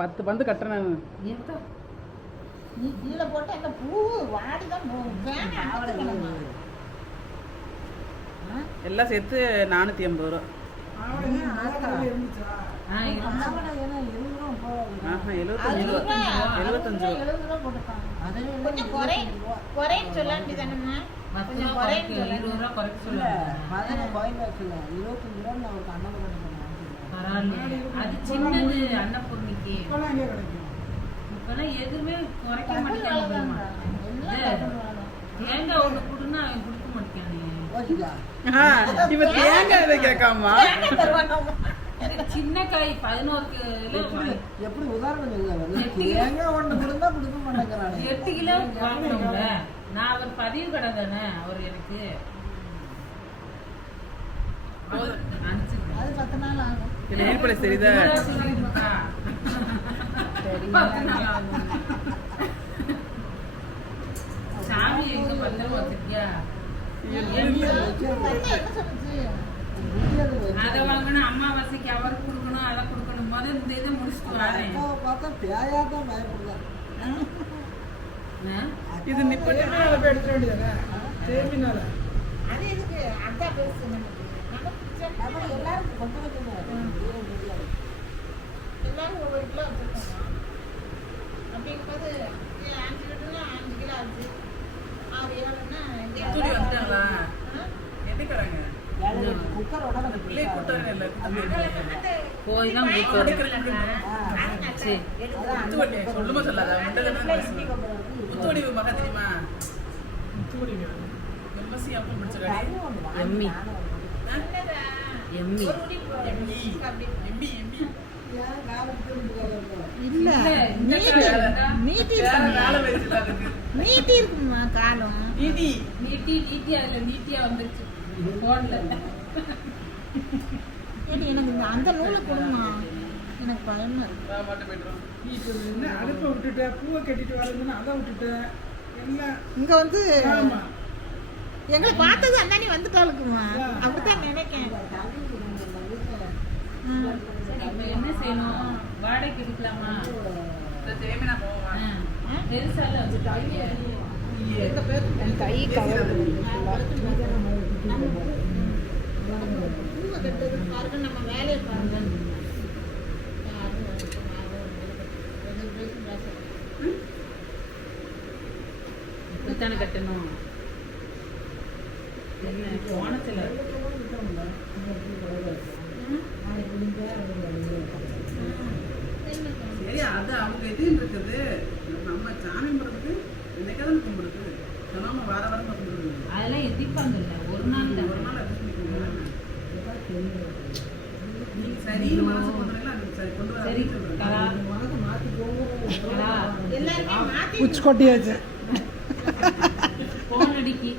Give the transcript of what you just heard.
10 பந்து கட்டுறேன். நீ கீழே போட்டு அந்த பூ வாடிதான் எல்லாம் சேர்த்து 480 ரூபா. 75 அது சின்னது அன்னபூர்ணிக்கு இப்பெல்லாம் எதுவுமே குறைக்க மாட்டேங்காங்க. தேங்காய் ஒண்ணு கொடுன்னா அவன் கொடுக்க மாட்டேங்கானே. இவ தேங்காய் இதை கேட்காமா? சின்ன காய் 11 கிலோ எப்படி உதாரணம் சொல்லுங்க. தேங்காய் ஒண்ணு கொடுத்தா கொடுக்க மாட்டேங்கிறானே. 8 கிலோ வாங்கணும்ல. நான் அவர் பதிவு கடை தானே அவர் எனக்கு அது 10 நாள் ஆகும். ஏற்பட சரிதா சாமி எங்க பத்திரம் வச்சிருக்கியா? அதை வாங்கணும், அம்மாவாசைக்கு அவருக்கு கொடுக்கணும், அதை கொடுக்கணும். முதல் இந்த இதை முடிச்சுட்டு வரேன். இது நிப்பட்டு எடுத்துட வேண்டியதானே தேமினால. அது எதுக்கு அதான் பெருசு நமக்கு. எல்லாரும் கொஞ்சம் எல்லாரும் ஒவ்வொரு கிலோ வச்சிருக்கோம். அப்படிங்கும்போது 5 கிலோனா 5 கிலோ ஆச்சு. 6 கிலோன்னா குக்கரோட போய் தான் எம்மி எம்மி இல்ல நீட்டி இருக்குமா காலம் நீட்டி அதுல நீட்டியா வந்துருச்சு போன்ல. எனக்கு அந்த நூலை கொடுமா, எனக்கு பயமா இருக்கு. அடுப்பை விட்டுட்டேன், பூவை கட்டிட்டு வரதுன்னு அதை விட்டுட்டேன். எல்லாம் இங்க வந்து எங்களை பார்த்தது அண்ணாணி வந்துட்டாளுக்குமா, அப்படித்தான் நினைக்கேன். இப்ப என்ன செய்யணும்? வாடகைக்கு எடுக்கலாமா? பெருசால வச்சுட்டாங்க. கை கவர் பூவை கட்டுறது பாருங்க, நம்ம வேலையை பாருங்க. இப்படித்தானே கட்டணும். என்ன கோணத்துல சரி, அது அவங்க எதுவும் இருக்குது. நம்ம சாமி கும்பிடுறது என்னைக்காவது கும்பிடுது. நம்ம வார வாரம் கும்பிடுது. அதெல்லாம் எதிர்ப்பாங்கல்ல. ஒரு நாள் தான். ஒரு நாள் அது நீங்க சரி மனசு கொண்டு சரி கொண்டு வர. சரி கலா எல்லாருமே மாத்தி உச்சி கொட்டியாச்சு. போன் அடிக்கி